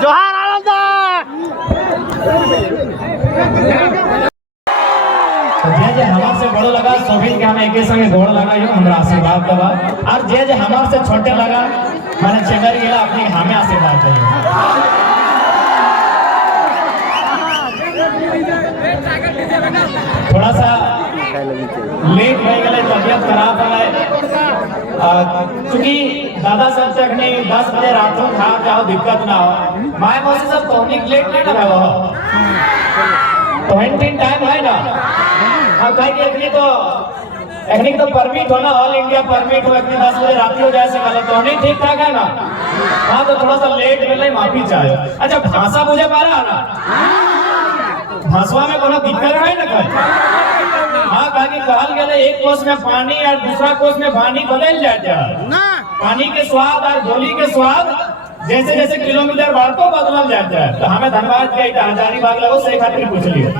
जोहार आनंद जे हमार से बड़ो लगा सोभिन के हम एके संगे गोड़ लगा यो हमरा आशीर्वाद दबा और जे हमार से छोटे लगा माने चेगर गेला अपने हमें आशीर्वाद दे। थोड़ा सा लेट हो गए तबियत खराब है क्योंकि दादा सब तक नहीं 10 बजे रात को खा जाओ दिक्कत ना हो माय मौसी सब तो लेट नहीं ना हो तो एंटिंग टाइम है ना हम कहीं कि तो परमिट होना ऑल इंडिया परमिट हो 10 बजे रात हो जाए से गलत तो नहीं ठीक ठाक है ना। हाँ तो थोड़ा सा लेट मिले माफी चाहे। अच्छा भाषा मुझे पारा है ना भाषा में कोनो दिक्कत है ना कहीं। हाँ कहा कि कहल गया एक कोस में पानी और दूसरा कोस में पानी बदल जाता है पानी के स्वाद और गोली के स्वाद जैसे जैसे किलोमीटर बढ़तो बदल जाता है। तो हमें धन्यवाद किया हजारीबाग लगो से खातिर पूछ लिया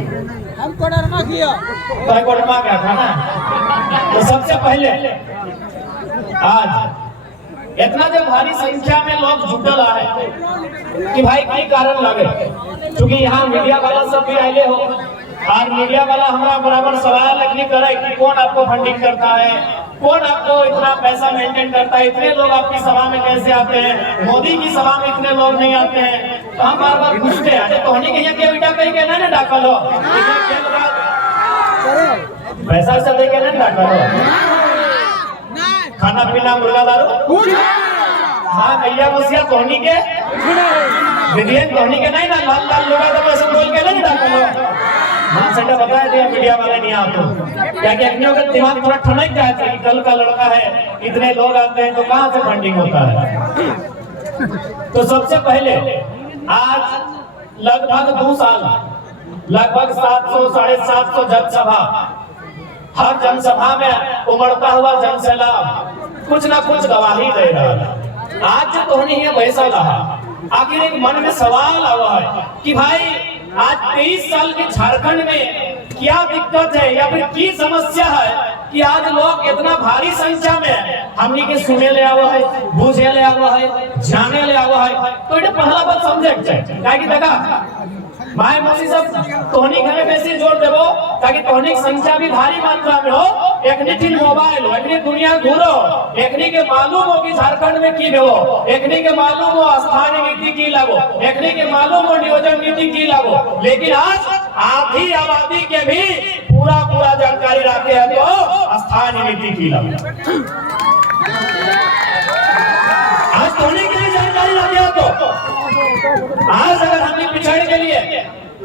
हम कोडरमा किया तो कोडरमा क्या था ना। तो सबसे पहले आज इतना जो भारी संख्या में लोग जुटल है कि भाई कई कारण लगे क्योंकि यहाँ मीडिया वाला सब भी आए हो और मीडिया वाला हमारा बराबर सवाल नहीं करे कि कौन आपको फंडिंग करता है कौन आपको इतना पैसा मेंटेन करता है इतने लोग आपकी सभा में कैसे आते हैं मोदी की सभा में इतने लोग नहीं आते हैं। तो हम बार बार पूछते हैं तो होने के यहाँ क्या बेटा कहीं कहना ना डाका लो पैसा से दे के ना डाका लो खाना पीना मुर्गा दारू हाँ भैया मसिया धोनी के विधियन धोनी के नहीं ना लाल लाल लोग तो पैसे बोल के नहीं डाका लो। हाँ सेटा बताया दिया मीडिया वाले नहीं आते क्या क्या अपने का दिमाग थोड़ा ठनक जाता है कि कल का लड़का है इतने लोग आते हैं तो कहाँ से फंडिंग होता है। तो सबसे पहले आज लगभग 2 साल लगभग 700-750 जनसभा हर जनसभा में उमड़ता हुआ जनसैलाब कुछ ना कुछ गवाही दे रहा है। आज जो तो नहीं है वैसा रहा आखिर एक मन में सवाल आवा है कि भाई आज 23 साल के झारखंड में क्या दिक्कत है या फिर की समस्या है कि आज लोग इतना भारी संख्या में हमनी के सुने ले आवा है बुझे ले आवा है जाने ले आवा है। तो ये पहला बात समझे कि देखा भाई मौसी सब तोहनी घरे कैसे जोड़ देवो ताकि तोहनी की संख्या भी भारी मात्रा में हो एकनी तीन मोबाइल हो एकनी दुनिया घूरो एकनी के मालूम हो कि झारखंड में की हो एकनी के मालूम हो स्थानीय नीति की लागो एकनी के मालूम हो नियोजन नीति की लागो लेकिन आज आधी आबादी के भी पूरा जानकारी रखे है तो स्थानीय नीति की लागो आज तोहनी के लिए जानकारी रखे हो तो आज अगर हमने पिछड़ के लिए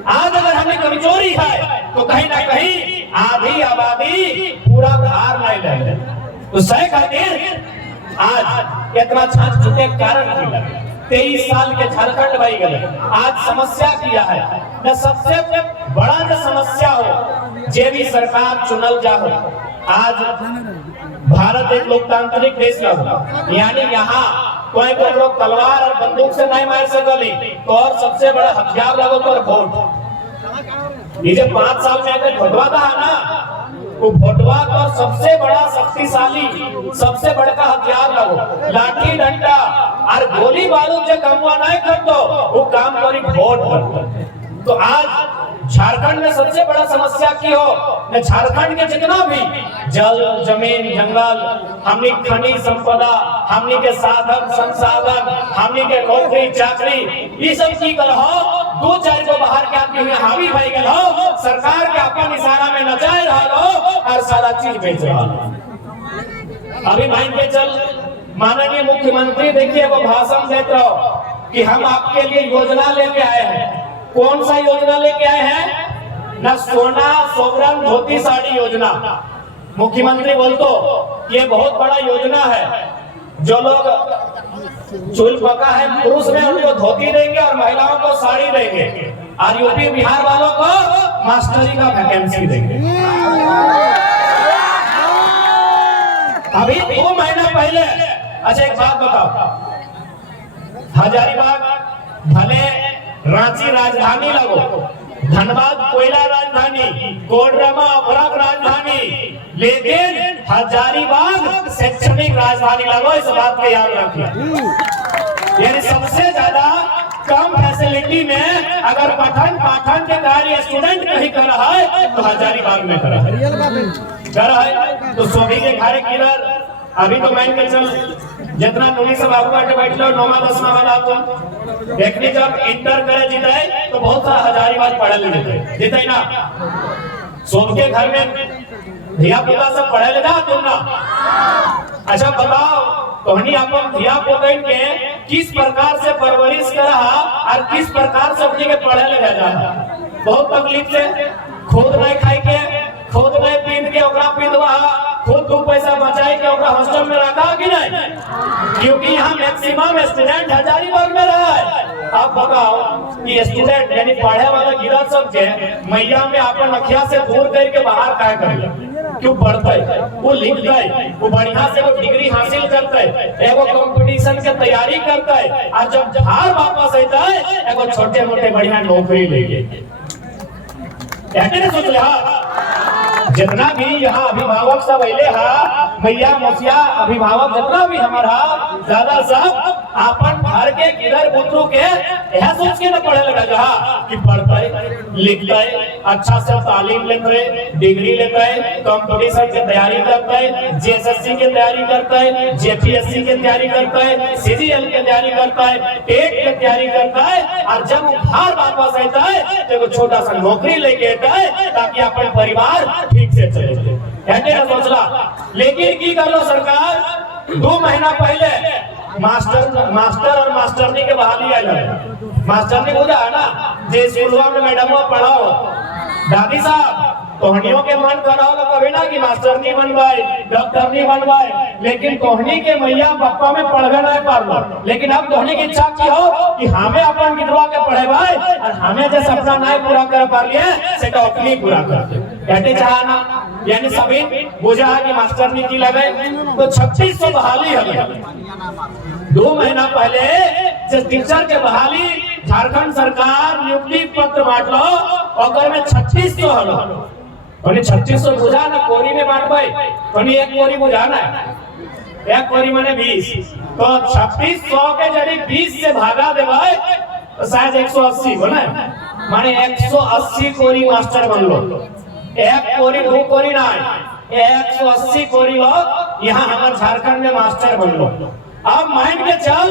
आज अगर हमें कमजोरी है तो कहीं ना कहीं आधी आबादी पूरा भार नहीं ले तो सही खातिर आज इतना छाछ छूटे कारण की लगे 23 साल के झारखंड भाई गए आज समस्या किया है न सबसे बड़ा जो समस्या हो जे भी सरकार चुनल जा हो। आज भारत एक लोकतांत्रिक देश है यानी यहाँ कोई को लोग तलवार और बंदूक से नहीं मार सकली तो और सबसे बड़ा हथियार लगो तो वोट ये जो 5 साल में अगर भोटवा था ना वो भोटवा तो सबसे बड़ा शक्तिशाली सबसे बड़ा हथियार लगो लाठी डंडा और गोली बारूद जो कमवा नहीं कर दो वो काम करी वोट कर। तो आज झारखंड में सबसे बड़ा समस्या की हो न झारखंड के जितना भी जल जमीन जंगल हमनी खनिज संपदा हमनी के साधन संसाधन हमनी के नौकरी चाकरी ये सब की गल हो 2-4 को बाहर के आदमी में हावी भाई गल हो सरकार के अपन इशारा में नचाए रहा हो और सारा चीज बेच रहा हो। अभी भाई के चल माननीय मुख्यमंत्री देखिए वो भाषण देते रहो कि हम आपके लिए योजना लेके आए हैं। कौन सा योजना लेके आए हैं न सोना सोवरन धोती साड़ी योजना। मुख्यमंत्री बोलतो ये बहुत बड़ा योजना है जो लोग चूल पका है पुरुष में उनको धोती देंगे और महिलाओं को साड़ी देंगे और यूपी बिहार वालों को मास्टरी का वैकेंसी देंगे। अभी 2 महीना पहले अच्छा एक बात बताओ हजारीबाग भले रांची राजधानी लगो धनबाद कोयला राजधानी, कोडरमा अपराध राजधानी, लेकिन हजारीबाग शैक्षणिक राजधानी लगो, इस बात को याद रखिए। यानी सबसे ज्यादा कम फैसिलिटी में अगर पठन पाठन के कार्य स्टूडेंट कहीं कर रहा है तो हजारीबाग में कर रहा है। तो सभी के घर किधर अभी तो मान के चल जितना नूनी से बाबू बैठे बैठ लो 9वां 10वां वाला तो देखने जब इंटर करे जीता है तो बहुत सारा हजारीबाग पढ़े ले जीते ना। सबके घर में धिया पुता सब पढ़े ले जा तुम ना। अच्छा बताओ तोहनी अपन धिया पुता के किस प्रकार से परवरिश करा और किस प्रकार से अपने के पढ़े ले जा। बहुत तकलीफ से खुद नहीं खाई के, खुद नहीं पीन के, ओकरा पीनवा खुद 2 पैसा बचाई के ओकरा हॉस्टल में रखा कि नहीं, क्योंकि यहाँ मैक्सिमम स्टूडेंट हजारीबाग में रहा है। आप बताओ कि स्टूडेंट यानी पढ़े वाला गिरा सब के मैया में अपन अखिया से दूर करके बाहर काय कर ले, क्यों पढ़ता है, वो लिखता है, वो बढ़िया से वो डिग्री हासिल करता है, एगो कंपटीशन के तैयारी करता है, और जब घर वापस आता है एगो छोटे मोटे बढ़िया नौकरी लेके सोच ले। जितना भी यहाँ अभिभावक सब अले हा भैया मुखिया अभिभावक जितना भी हमारा ज्यादा सब अपन घर के किधर पुत्रों के यह सोच के न पढ़े लगा जहाँ कि पढ़ता है लिखता है अच्छा से तालीम लेता है, डिग्री लेता है, कंपटीशन की तैयारी करता है, जेएसएससी की तैयारी करता है, जेपीएससी की तैयारी करता है, सीजीएल की तैयारी करता है, टेट की तैयारी करता है, और जब घर वापस आता है तो छोटा सा नौकरी लेके आता है ताकि अपन परिवार ठीक से चले। सोचला लेकिन की कर लो सरकार 2 महीना पहले मास्टर और मास्टरनी के बहाली आए। मास्टरनी बुझा है ना जे स्कूलवा में मैडम पढ़ाओ दादी साहब तोहनियों के मन कराओ तो कभी ना कि मास्टरनी बनवाए डॉक्टरनी बनवाए, लेकिन तोहनी के मैया पप्पा में पढ़ नहीं पार। लेकिन अब तोहनी की इच्छा की हो कि हमें अपन गिरवा के पढ़े भाई और हमें जो सपना नहीं पूरा कर पा लिए से डॉक्टरी पूरा करते कहते चाहना। यानी सभी बुझा कि मास्टरनी की लगे तो 3600 बहाली है। 2 महीना पहले जिस टीचर के बहाली झारखंड सरकार नियुक्ति पत्र बांट लो अगर में 3600 हलो 3600 बुझा ना कोरी में बांट भाई एक कोरी बुझाना है, एक कोरी मैंने 20 तो 3600 के जड़ी 20 से भागा दे भाई तो शायद 180 हो ना, माने 180 कोरी मास्टर बन लो। 1 कोरी 2 कोरी ना 180 कोरी लोग यहाँ हमारे झारखंड में मास्टर बन लो। अब माइंड के चल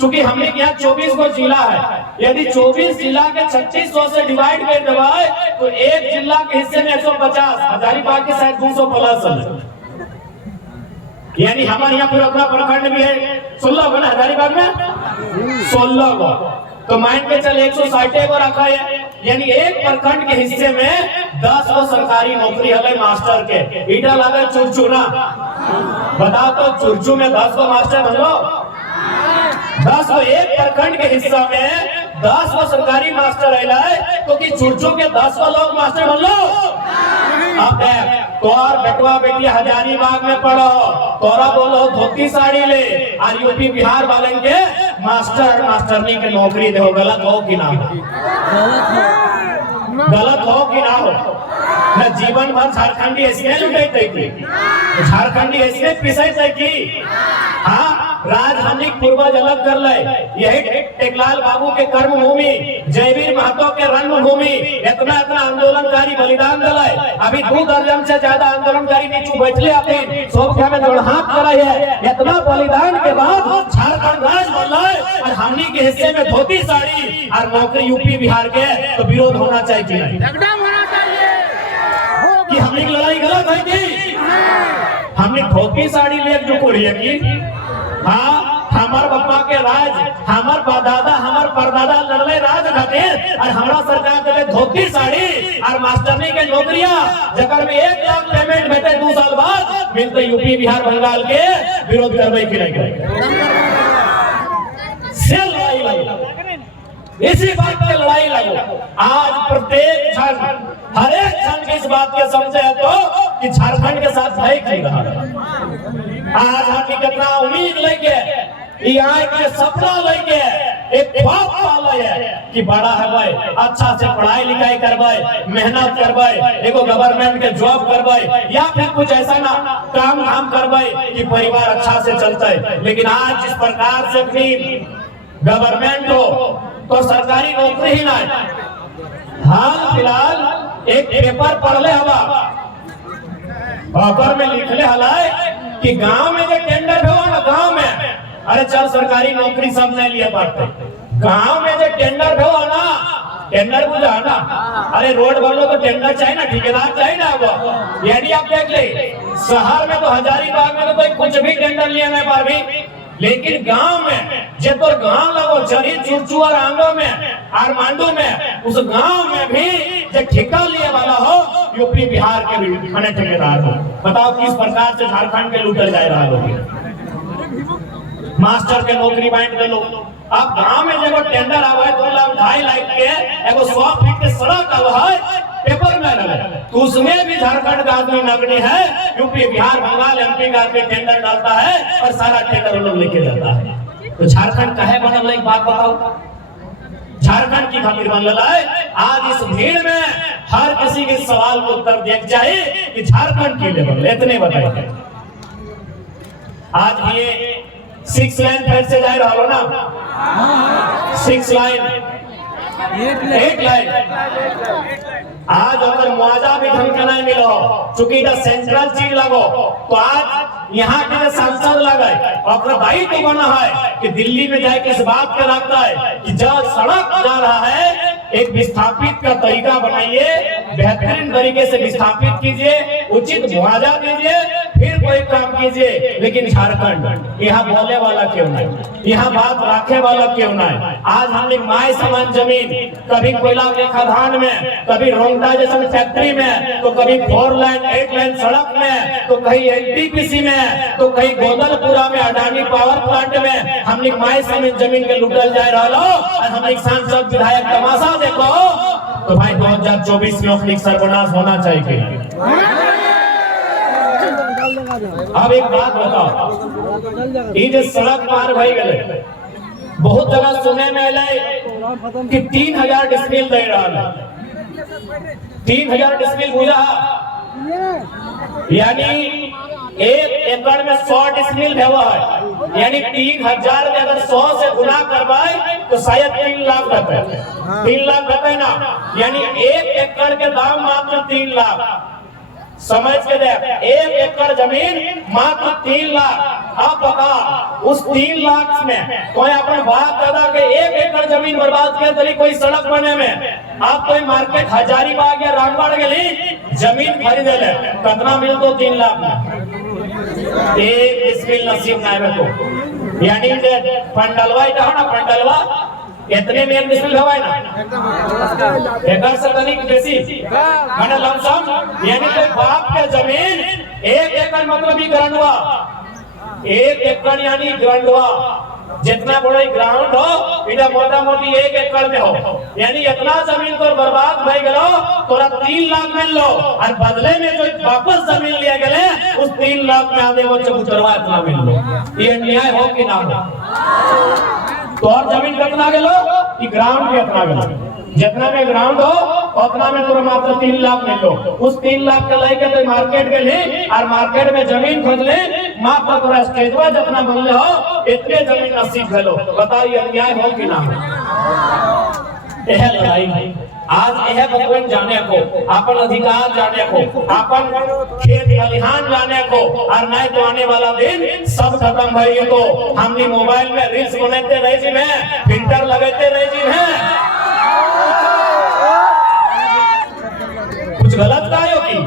चूंकि हमने यहाँ 24 को जिला है, यदि 24 जिला के 3600 से डिवाइड कर दबाए तो एक जिला के हिस्से में 150, हजारीबाग के शायद 200 प्लस है। यानी हमारे यहाँ पूरा अपना प्रखंड भी है 16 बना हजारीबाग में 16 को तो माइंड के चल 160 को रखा है। यानी एक प्रखंड के हिस्से में 10 को सरकारी नौकरी है मास्टर के। इटा लगे चुरचुना बताओ तो चुरचू में 10 को मास्टर बन लो 10 को एक प्रखंड के हिस्सा में 10 को सरकारी मास्टर है तो कि चुरचू के 10 को लोग मास्टर बन लो। अब देख तोर बेटवा बेटी हजारीबाग में पढ़ो तोरा बोलो धोती साड़ी ले और यूपी बिहार वाले के मास्टर मास्टरनी के नौकरी दे। गलत हो कि ना हो, गलत हो कि ना हो। न जीवन भर झारखंडी ऐसे लुटे की झारखंडी ऐसे पिसे की। हाँ राजधानी पूर्वज अलग कर ले, यही टेकलाल बाबू के कर्म भूमि जयवीर महतो के रण भूमि इतना आंदोलनकारी बलिदान दिलाए। अभी 2 दर्जन से ज्यादा आंदोलनकारी नीचू बैठले अपने सोफिया में दौड़हाट करे है। इतना बलिदान के बाद झारखंड राज्य बनला और हमनी के हिस्से में धोती साड़ी और नौकरी यूपी बिहार के तो विरोध होना चाहिए कि नहीं? एकदम होना चाहिए कि हमनी की लड़ाई गलत है कि हमने धोती साड़ी ले जो कोड़ी है कि हाँ हमार पापा के राज हमार दादा हमार परदादा लड़ले राज खातिर और हमारा सरकार दे धोती साड़ी और मास्टरनी के नौकरियां जगर में 1 लाख पेमेंट भेटे 2 साल बाद मिलते यूपी बिहार बंगाल के विरोध करवे कि नहीं करेंगे। से लड़ाई लगो इसी बात पे लड़ाई लगो। आज प्रत्येक क्षण हर एक क्षण की इस बात के समझे तो कि झारखंड के साथ है की रहा। आज हम कितना उम्मीद लेके यहाँ के सपना लेके एक बात पाला है कि कि बड़ा है अच्छा से पढ़ाई लिखाई करबे, मेहनत करबे, एगो गवर्नमेंट के जॉब करबे, या फिर कुछ ऐसा ना काम करबे कि परिवार अच्छा से चलते। लेकिन आज जिस प्रकार से अपनी गवर्नमेंट हो तो सरकारी नौकरी ही ना। हाल फिलहाल एक पेपर पढ़ले हवा, पेपर में लिखले हलाय कि गांव में जो टेंडर हुआ ना, गांव में अरे चल सरकारी नौकरी सब नहीं लिए पाते, गांव में जो टेंडर हुआ ना, टेंडर बुझा ना, अरे रोड वालों को टेंडर चाहिए ना, ठेकेदार चाहिए ना। वो यानी आप देख ले, शहर में तो हजारीबाग में तो कोई कुछ भी टेंडर लिया नहीं पार भी, लेकिन गांव में जे तो गांव लगो चरी चुरचू और आंगो में आरमांडू में, उस गांव में भी जो ठेका लिए वाला हो यूपी बिहार के भी माने ठेकेदार हो। बताओ किस प्रकार से झारखंड के लूटल जा रहा है। मास्टर के नौकरी बांट दे लो। अब गांव में जब टेंडर आवे 2 लाख 2.5 लाख के एगो 100 फीट के सड़क आवे है, पेपर में लगे तो उसमें भी झारखंड का आदमी नगण्य है, यूपी बिहार बंगाल एमपी का आदमी टेंडर डालता है और सारा टेंडर लोग लेके जाता है। तो झारखंड काहे बनल, एक बात बताओ, झारखंड की खातिर बनल है। आज इस भीड़ में हर किसी के सवाल को उत्तर देख जाए कि झारखंड के लिए बनल, इतने बताइए। आज ये 6 लाइन फिर से जा रहा हो ना, 6 लाइन 8 लाइन। आज अगर मुआवजा भी ढंग का नहीं मिलो, चूंकि इधर सेंट्रल चीज लगो, तो आज यहाँ के सांसद लगे और दायित्व तो बना है कि दिल्ली में जाके इस बात का रखता है कि जब सड़क जा रहा है एक विस्थापित का तरीका बनाइए, बेहतरीन तरीके से विस्थापित कीजिए, उचित मुआवजा दीजिए, फिर कोई काम कीजिए। लेकिन झारखंड यहाँ बोले वाला क्यों नहीं, यहाँ बात रखे वाला क्यों नहीं। आज हमने माय समान जमीन, कभी कोयला के खदान में, कभी रोंगटा जैसा फैक्ट्री में, तो कभी 4 लाइन 8 लाइन सड़क में, तो कहीं एनटीपीसी में, तो कहीं गोदलपुरा में अडानी पावर प्लांट में हमने माय समान जमीन के लुटल जा रहा हो। और हमने सांसद विधायक तमाशा देखो तो भाई 2024 में अपनी सर्वनाश होना चाहिए। अब एक बात बताओ, ये जो सड़क पार भाई गए, बहुत जगह सुने में आए कि 3000 डिसमिल दे रहा है, 3000 डिसमिल बुझा, यानी 1 एकड़ में 100 डिसमिल हुआ है, यानी 3000 में अगर 100 से गुना करवाए तो शायद 3 लाख रुपए, 3 लाख रुपए ना, यानी 1 एकड़ के दाम मात्र 3 लाख। समझ के देख, 1 एकड़ जमीन मात्र 3 लाख। अब बता उस 3 लाख में कोई अपने बाप दादा के 1 एकड़ जमीन बर्बाद किया तरी कोई सड़क बने में, आप कोई मार्केट हजारीबाग या रामगढ़ के लिए जमीन खरीदे ले, कितना मिल तो 3 लाख में 1 डिसमिल नसीब ना है तो, यानी पंडलवा हो ना, पंडलवा इतने में 1 डिसमिल हवा है ना, एकड़ से तनिक बेसी माने लमसम, यानी कोई बाप के जमीन 1 एकड़ मतलब ही ग्रांडवा, 1 एकड़ यानी ग्रांडवा, जितना बड़ा ग्राउंड हो इधर मोटा मोटी 1 एकड़ में हो, यानी इतना जमीन तो बर्बाद भई गलो, तोरा 3 लाख मिल लो, और बदले में जो वापस जमीन लिया गए उस 3 लाख में आगे वो चबूतरवा इतना मिल लो। ये अन्याय हो कि ना हो? तो और जमीन कितना गेलो कि ग्राउंड भी इतना गेलो, जितना में ग्राउंड हो उतना में तोरा मात्र 3 लाख मिल लो। उस 3 लाख के लेके तो मार्केट के लिए और मार्केट में जमीन खोज ले, मात्र तोरा स्टेजवा जितना बनले हो इतने जमीन नसीब भेलो। बताइए अन्याय हो कि ना हो? यह लड़ाई आज यह भगवान जाने को, अपन अधिकार जाने को, अपन खेत खलिहान जाने को, और नहीं तो आने वाला दिन सब खत्म भइए तो हमने मोबाइल में रील्स बनाते रह जी में, फिल्टर लगाते रह जी में, कुछ गलत का हो की?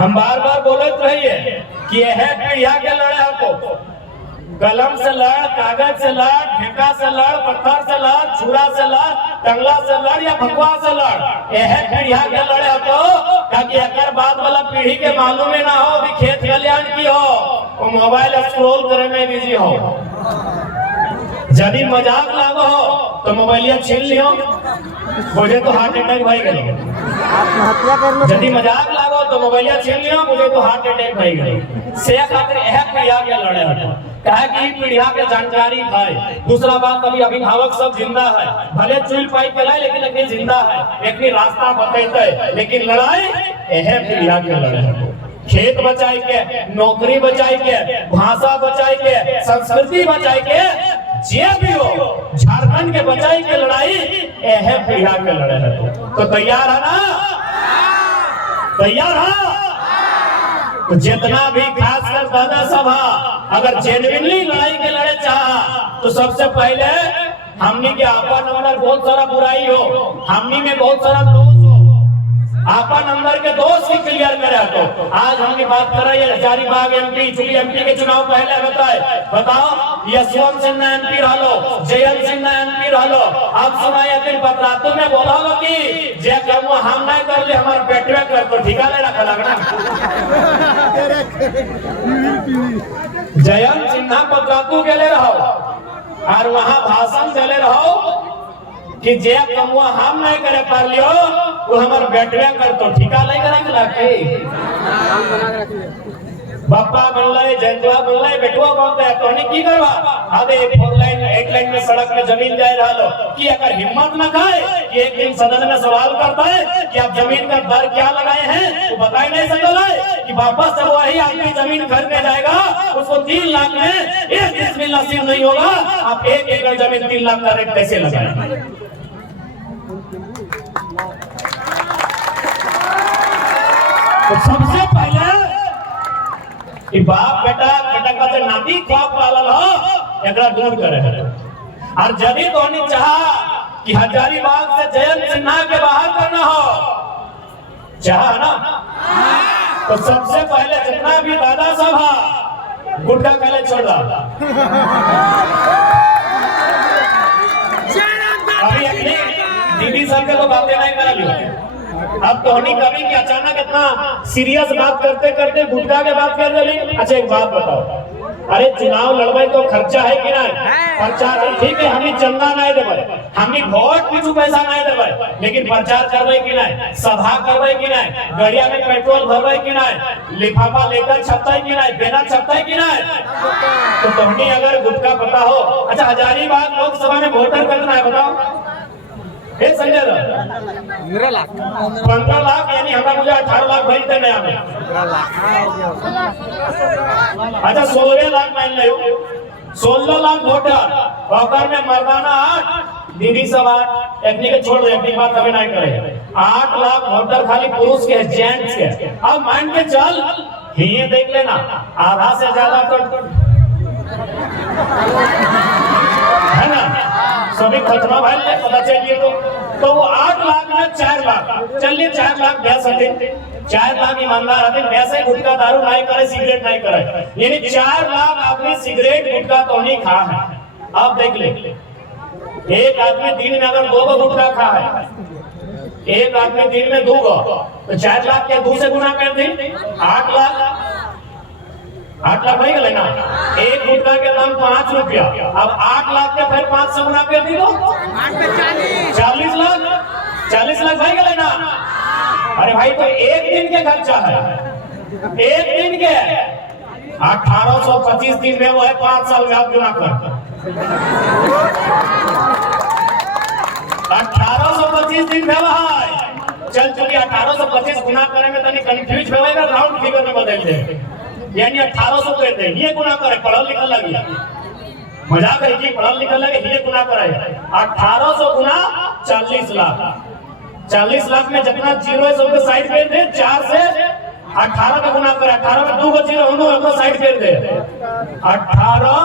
हम बार बार बोलते रहिए कि यह पीढ़िया के लड़े आपको, कलम से लड़, कागज से लड़, ठेका से लड़, पत्थर से लड़, छुरा से लड़, टंगला से लड़ या भगवा से लड़, यह पीढ़िया के लड़े हो तो ताकि अगर बाद वाला पीढ़ी के मालूम ना हो कि खेत खलिहान की हो, वो मोबाइल स्क्रॉल करे में बिजी हो। यदि मजाक लागो हो तो मोबाइलिया छीन लियो, मुझे तो हार्ट अटैक भाई गई। यदि मजाक लागो तो मोबाइलिया छीन लियो, मुझे तो हार्ट अटैक भाई गई। से खातिर यह क्रिया के लड़े हो क्या कि पीढ़िया के जानकारी है। दूसरा बात, अभी अभिभावक सब जिंदा है, भले चुल पाई के लाए लेकिन अभी जिंदा है, एक भी रास्ता बतेते, लेकिन लड़ाई यह पीढ़िया के लड़े है। खेत बचाई के, नौकरी बचाई के, भाषा बचाई के, संस्कृति बचाई के, जे भी हो झारखंड के बचाई के लड़ाई यह पीढ़िया के लड़े है। तो तैयार है ना? तैयार है? तो जितना भी खासकर दादा सभा अगर जेन्युइनली लड़ाई के लड़े चाह, तो सबसे पहले हमनी के आपा नंबर बहुत सारा बुराई हो, हमनी में बहुत सारा दोष हो, आपा नंबर के दोष ही क्लियर करे। तो आज हमने बात कर रही है हजारीबाग एमपी, चूंकि एमपी के चुनाव पहले बताओ यशवंत सिन्हा एमपी रहलो, जयंत सिन्हा एमपी रहलो, अब सुनाया दिन बतरातु में बोला लो कि जे कम हम नहीं कर ले हमारे बेटवे कर तो ठिका ले रखा लगना। जयंत सिन्हा बतरातु के ले रहो और वहां भाषण देले रहो कि जे कमुआ हम नहीं करे पर लियो वो हमारे बेटवे कर तो ठिका नहीं करेंगे लाके। बापा बनले, जंजवा बनले, बेटवा बनते हैं तो नहीं की करवा। अब एक 4 लाइन 8 लाइन में सड़क में जमीन जाए रहा लो कि अगर हिम्मत न खाए कि एक दिन सदन में सवाल करता है कि आप जमीन का दर क्या लगाए हैं, तो बता ही नहीं सकता है कि वापस से वही आदमी जमीन खरीदने जाएगा, उसको 3 लाख में एक डिसमिल नसीब नहीं होगा। आप 1 एकड़ जमीन 3 लाख का रेट कैसे लगाएंगे? तो सबसे पहले कि बाप बेटा का जो नाती ख्वाब पालल हो एकरा दूर करे। और जब ही तो नहीं चाहा कि हजारीबाग से जयंत सिन्हा के बाहर करना हो, चाहा ना, तो सबसे पहले जितना भी दादा सभा गुड्डा पहले छोड़ दो। अभी अपनी दीदी सब के तो बातें नहीं करा लियो। अब तो नहीं कभी कि अचानक इतना सीरियस बात करते करते गुटखा के बात कर रही। अच्छा एक बात बताओ, अरे चुनाव लड़वे तो खर्चा है कि नहीं? प्रचार ठीक है, हमें चंदा नहीं देवे, हमें वोट पीछू पैसा नहीं देवे, लेकिन प्रचार करवे कि नहीं, सभा करवे कि नहीं, गाड़िया में पेट्रोल भरवे कि नहीं, लिफाफा लेकर छपता है कि नहीं, बेना छपता है कि नहीं? तो तुमने अगर गुटखा पता हो। अच्छा हजारीबाग लोकसभा में वोटर कितना है बताओ? एक संजय 15 लाख, यानी हमारा मुझे 18 लाख भरी थे नया में। अच्छा 16 लाख मान लो, 16 लाख वोटर और में मर्दाना 8, दीदी सब 8, टेक्निक छोड़ दो, एक बात कभी नहीं करे। 8 लाख वोटर खाली पुरुष के, जेंट्स के। अब मान के चल ये देख लेना आधा से ज्यादा है ना, सभी खतरा भाई पता चलिए तो वो 8 लाख में 4 लाख, चलिए 4 लाख भैंस हटे, 4 लाख ईमानदार हटे, वैसे गुटखा दारू नहीं करे, सिगरेट नहीं करे, यानी 4 लाख आदमी सिगरेट गुटखा तो नहीं खा है। अब देख ले, एक आदमी दिन में अगर 2 गुटखा खा है, एक आदमी दिन में 2 तो 4 लाख क्या 2 से गुना कर दी, 8 लाख 8 लाख भाई गए ना। एक गुटखा के दाम 5 रुपया, अब 8 लाख के फिर 5 से गुना कर दी तो 40 लाख, 40 लाख भाई गए ना। अरे भाई तो एक दिन के खर्चा है, एक दिन के 1825 दिन में वो है 5 साल में आप गुना कर 1825 दिन में भाई चल चुकी 1825 गुना करे में तनी कंफ्यूज होएगा, राउंड फिगर में बदल दे, यानी 1800 कहते हैं, ये गुना करे, पढ़ल लिखल लगी मजाक है कि पढ़ल लिखल लगे, ये गुना करे 1800 गुना 40 लाख, 40 लाख में जितना जीरो है सबको साइड कर दे, 4 से 18 का गुना करे, 18 में 2 जीरो होनो साइड कर दे, 18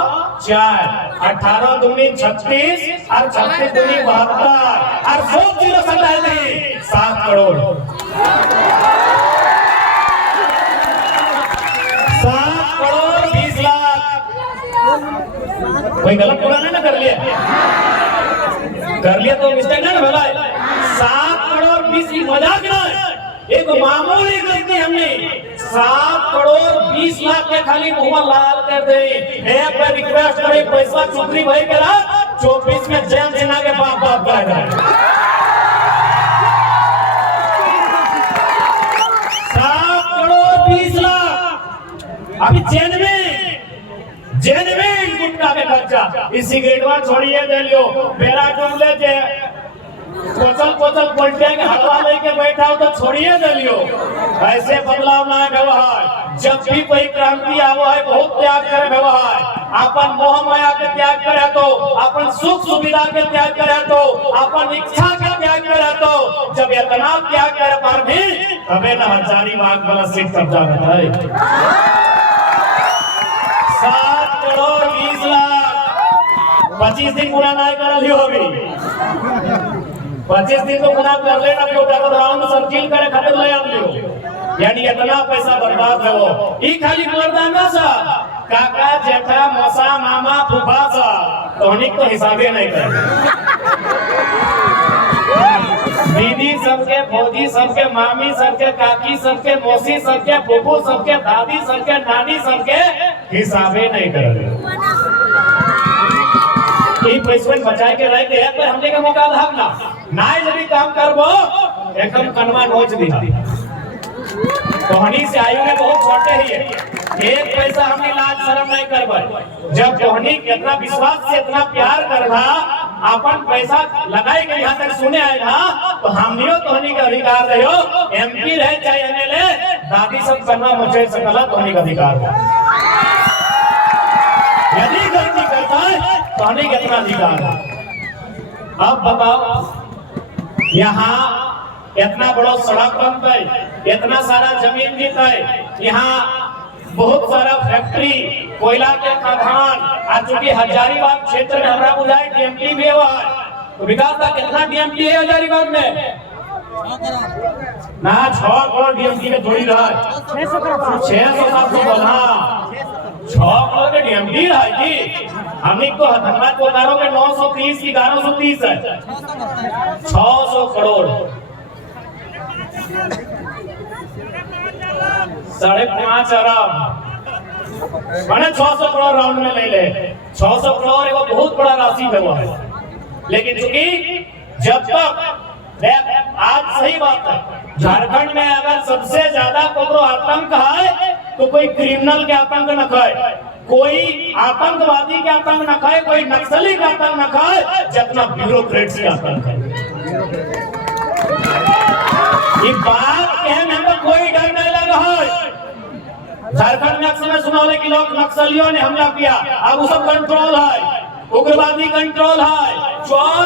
4 18 दूनी 36 और 36 दूनी 72 और 100 जीरो सटाए नहीं 7 करोड़ 7 करोड़ 20 लाख। कोई गलत पूरा नहीं ना कर लिया तो मिस्टेक नहीं ना भला। 7 करोड़ 20 की मजाक ना, एक मामूली गलती हमने 7 करोड़ 20 लाख के खाली मुंह लाल कर दे। एक बार रिक्वेस्ट करे पैसा चुकरी भाई के रात 24 में जयंत सिन्हा के बाप बाप का है 7 करोड़ 20 लाख। अभी जेल में खर्चा इस सिगरेटवा छोड़िए दे लियो बेरा डूबले जे कोचल पलटे के हलवा लेके बैठा हो तो छोड़िए दे लियो। ऐसे बदलाव ना व्यवहार। जब भी कोई क्रांति आवो है बहुत त्याग करे व्यवहार। अपन मोह माया के त्याग करे तो, अपन सुख सुविधा के त्याग करे तो, अपन इच्छा के त्याग करे तो, जब इतना त्याग करे पर भी तबे न हजारीबाग वाला सीट कब्जा करता है। 7 करोड़ 20 लाख 25 दिन पूरा नहीं कर लियो अभी 25 दिन तो पूरा कर लेना राउंड सर्किल करे खातिर ले आन लियो। यानी इतना पैसा बर्बाद है वो। ई खाली मर्दाना सा काका जेठा मौसा मामा फूफा सा तोनिक तो हिसाबे नहीं करे। दीदी सबके फौजी सबके मामी सबके काकी सबके मौसी सबके फूफू सबके दादी सबके नानी सबके हिसाबे नहीं करे। ई पैसा बचाए के रह के पर हमने का मौका भागना नाय जब काम करबो एकदम कनवा नोच दी। कोहनी से आयु में बहुत छोटे ही है। एक पैसा हमने लाज शर्म नहीं करबे। जब कोहनी इतना विश्वास से इतना प्यार करबा अपन पैसा लगाए के यहाँ तक सुने आए ना तो हमनियो तोहनी का अधिकार रहो। एमपी रहे चाहे एमएलए दादी सब करना मुझे सकला तोहनी का अधिकार है। यदि गलती करता है तोहनी का इतना अधिकार है। अब बताओ यहाँ इतना बड़ा सड़क बनता है, इतना सारा जमीन जीता है, यहाँ बहुत सारा फैक्ट्री कोयला के खदान आ चुकी हजारीबाग क्षेत्र में हमारा बुझाए डीएमटी भी हुआ है। तो विकास का कितना डीएमटी है हजारीबाग में ना 6 करोड़ डीएमटी में थोड़ी रहा है 600-700 बना 6 करोड़ के डीएमटी रहा है कि हमने तो धनबाद बोकारो के 930 की 1130 है 600 करोड़ 5.5 अरब मैंने 600 करोड़ राउंड में ले ले 600 करोड़ एक बहुत बड़ा राशि है। लेकिन चूंकि जब तक आज सही बात है झारखंड में अगर सबसे ज्यादा कोई आतंक है तो कोई क्रिमिनल के आतंक न खाए, कोई आतंकवादी के आतंक न खाए, कोई नक्सली का आतंक न खाए जितना ब्यूरोक्रेट्स का आतंक है। ये बात कहने में कोई डर नहीं लगा है। झारखंड में अक्सर सुना कि लोग नक्सलियों ने हमला किया, अब वो सब कंट्रोल है, उग्रवादी कंट्रोल है, चोर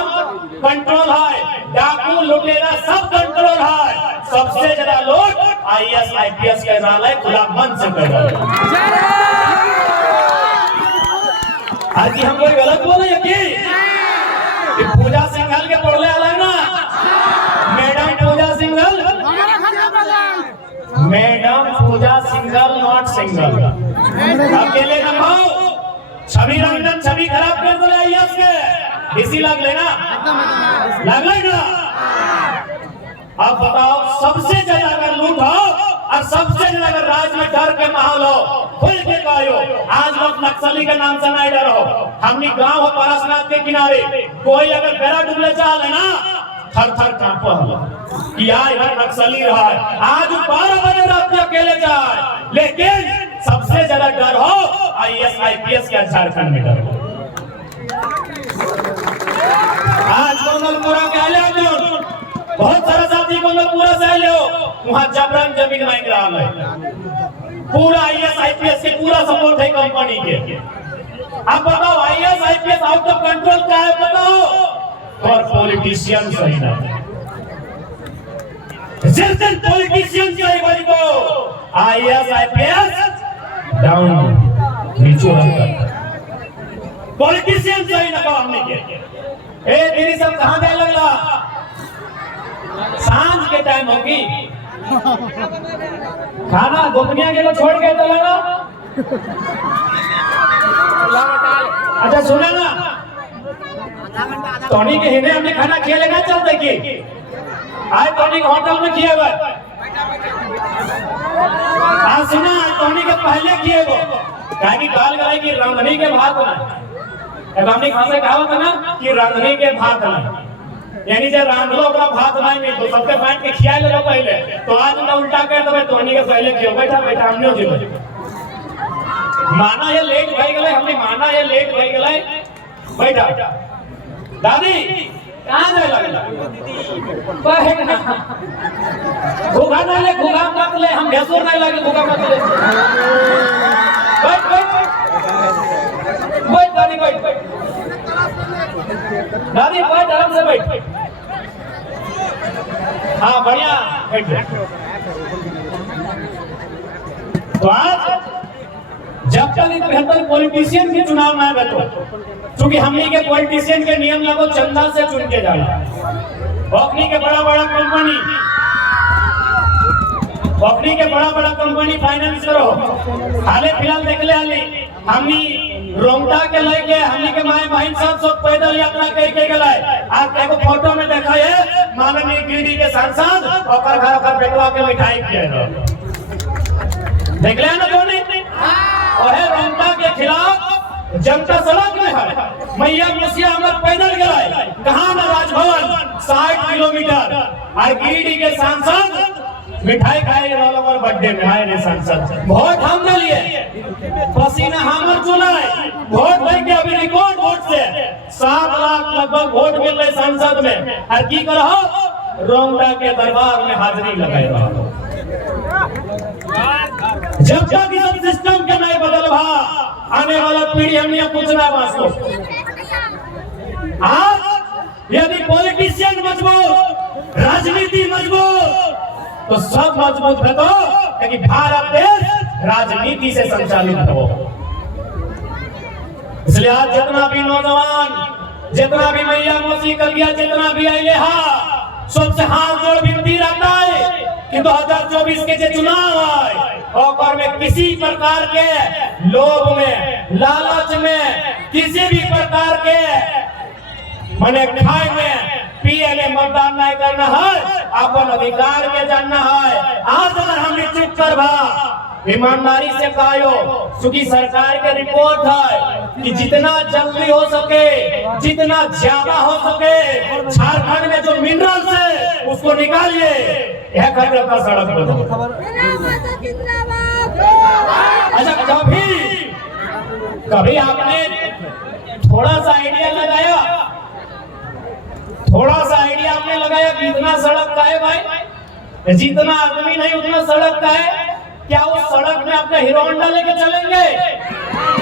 कंट्रोल है, डाकू लुटेरा सब कंट्रोल है। सबसे ज्यादा लोग आईएएस आईपीएस के नाले खुला मन से कर रहे हैं। आज हम कोई गलत बोले कि पूजा सिंघल के पढ़ले अलग ना madam Pooja Singhal not single अकेले न भाव छवि रंजन छवि खराब कर दो आईएएस के इसी लग लेना लग लेगा। अब बताओ सबसे ज्यादा अगर लूट हो और सबसे ज्यादा अगर राज्य में डर के माहौल हो खुल के कहो आज लोग नक्सली के नाम से नहीं डरो। हमने गांव हो पारसनाथ के किनारे कोई अगर बेरा डूबले चाह लेना थर थर कांपो कि यहाँ नक्सली रहा है। आज 12 बजे रात में अकेले जाए लेकिन सबसे ज्यादा डर हो आईएएस आईपीएस के झारखंड में डर हो। आज गोंदलपुरा के आले बहुत सारा साथी गोंदलपुरा से आले हो वहाँ जबरन जमीन मांग रहा है। पूरा आईएएस आईपीएस के पूरा सपोर्ट है कंपनी के। अब बताओ IAS IPS out of control क्या है बताओ और पॉलिटिशियन सही ना जिस पॉलिटिशियन चाहिए भाई को आईएएस आईपीएस डाउन नीचे पॉलिटिशियन चाहिए ना हमने के ए दीदी सब कहां जाए लगला सांझ के टाइम होगी खाना गोपनिया के को छोड़ के तो लगा। अच्छा सुना ना टोनी के हिने हमने खाना खिया लेना चलते कि आज टोनी के होटल में किए गए आज सुना टोनी के पहले किए गए कहीं गाल गए कि रांधनी के भात ना हमने खाना से कहा था ना कि रांधनी के भात ना यानी जब रांधलो ओकरा भात नहीं मिल तो सबके बांट के खिया ले लो पहले तो आज ना उल्टा कर दबे टोनी के पहले खियो बैठा बैठा हमने जी माना ये लेट भई गले हमने माना ये लेट भई गले बैठा दादी कहाँ जाए लगे बैठ ना घुघा ना ले घुघा मत ले हम भेसुर नहीं लगे घुघा मत ले बैठ बैठ बैठ दादी बैठ दादी बैठ आराम से बैठ हाँ बढ़िया बैठ तो आज जब तक एक बेहतर पॉलिटिशियन के चुनाव ना बैठो क्योंकि हमने के पॉलिटिशियन के नियम लागू चंदा से चुन के जाना अपनी के बड़ा बड़ा कंपनी फाइनेंस करो हाले फिलहाल देख ले हाले हमनी रोंगटा के लेके हमनी के माय बहन सब पैदल यात्रा करके गए आज एगो फोटो में देखा है माननीय गिरिडीह के सांसद और घर बेटवा के मिठाई खिलाए देख ले ना कौन और है रोंगटा के खिलाफ जनता सड़क में है मैया मुसिया अमर पैदल गए कहां ना राजभवन 60 किलोमीटर और गिरिडीह के सांसद मिठाई खाए और बर्थडे में आए रे सांसद वोट हमने लिए पसीना हमर चुनाए वोट लेके अभी रिकॉर्ड वोट से 7 लाख लगभग वोट मिल रहे सांसद में और की करहो रोंगटा के दरबार में हाजिरी लगाए रहो जब तक इस सिस्टम के नहीं बदलवा आने वाला पीढ़ी हमने कुछ ना वास्तो आज यदि पॉलिटिशियन मजबूत राजनीति मजबूत तो सब मजबूत है तो क्योंकि भारत देश राजनीति से संचालित हो इसलिए आज जितना भी नौजवान जितना भी मैया मौसी कलिया जितना भी आए सबसे हाथ जोड़ विनती रहता है कि 2024 के जो चुनाव आए और में किसी प्रकार के लोभ में लालच में किसी भी प्रकार के मने खाए में पिए में मतदान नहीं करना है अपन अधिकार के जानना है आज अगर हम चुप करवा ईमानदारी से कहो क्योंकि सरकार के रिपोर्ट है कि जितना जल्दी हो सके जितना ज्यादा हो सके झारखंड में जो मिनरल्स है उसको निकालिए यह खबर का सड़क पर अच्छा कभी आपने थोड़ा सा आइडिया लगाया आपने लगाया कि इतना सड़क का है भाई जितना आदमी नहीं उतना सड़क का है क्या उस सड़क में अपना हीरो होंडा लेके चलेंगे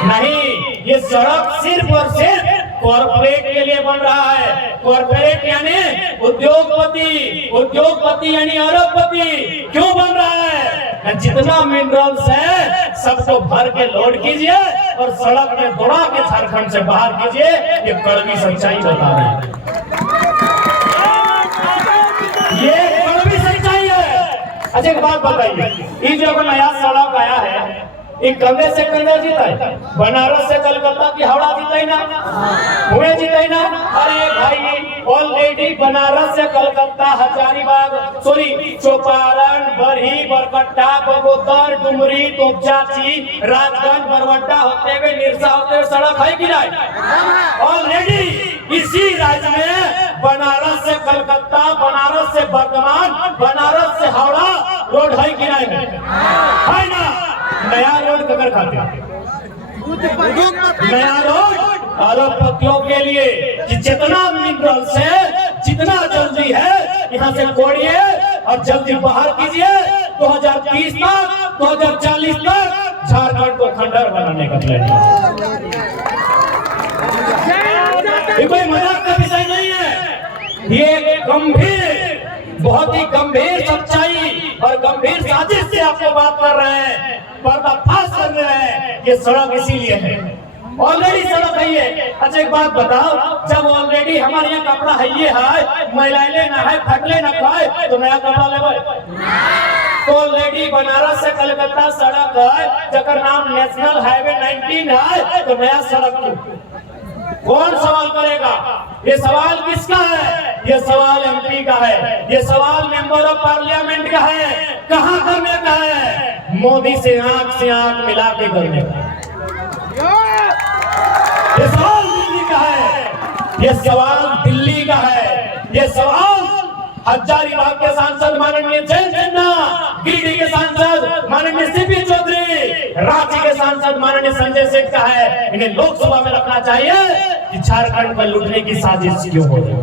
नहीं ये सड़क सिर्फ और सिर्फ कॉर्पोरेट के लिए बन रहा है कॉर्पोरेट यानी उद्योगपति यानी अरबपति क्यों बन रहा है जितना मिनरल्स है सबको भर के लोड कीजिए और सड़क में दौड़ा के झारखंड से बाहर कीजिए ये कड़वी सच्चाई बता रहे हैं ये कड़वी सच्चाई है अच्छा एक बात बताइए ये जो नया सड़क आया है ये कंधे से कंधे जीता है बनारस से कलकत्ता की हावड़ा जीता ही ना हुए जीता ही ना अरे भाई ऑलरेडी बनारस से कलकत्ता हजारीबाग सॉरी चौपारण बरही बरकट्टा बगोदर डुमरी तोपचाची राजगंज बरवड्डा होते हुए निरसा होते हुए सड़क है कि नहीं ऑलरेडी इसी राज्य में बनारस से कलकत्ता बनारस से बर्धमान बनारस से हावड़ा रोड है कि नहीं है ना नया रोड कबर खाते नया रोड अरबपतियों के लिए कि जितना मिनरल से जितना जल्दी है यहाँ से कोड़िए और जल्दी बाहर कीजिए 2030 तक 2040 तक झारखंड को खंडर बनाने का प्लान है ये कोई मजाक का विषय नहीं है ये गंभीर बहुत ही गंभीर सच्चाई और गंभीर साजिश से आपको बात कर रहे हैं पर्दाफाश कर रहे हैं ये सड़क इसीलिए है ऑलरेडी सड़क है ये अच्छा एक बात बताओ जब ऑलरेडी हमारे यहाँ कपड़ा है ये है मैलाइले ना है फटले ना खाए तो नया कपड़ा लेवे तो ऑलरेडी बनारस से कलकत्ता सड़क है जकर नाम नेशनल हाईवे 19 है तो नया सड़क कौन सवाल करेगा ये सवाल किसका है ये सवाल एमपी का है ये सवाल मेंबर ऑफ पार्लियामेंट का है कहां करने का है मोदी से आंख मिला के करने का ये सवाल दिल्ली का है ये सवाल दिल्ली का है ये सवाल हजारीबाग के सांसद माननीय जयंत सिन्हा गिरिडीह के सांसद माननीय सीपी चौधरी रांची के सांसद माननीय माननीय संजय सेठ का है, इन्हें लोकसभा में रखना चाहिए कि झारखंड पर लूटने की साजिश क्यों हो रही है।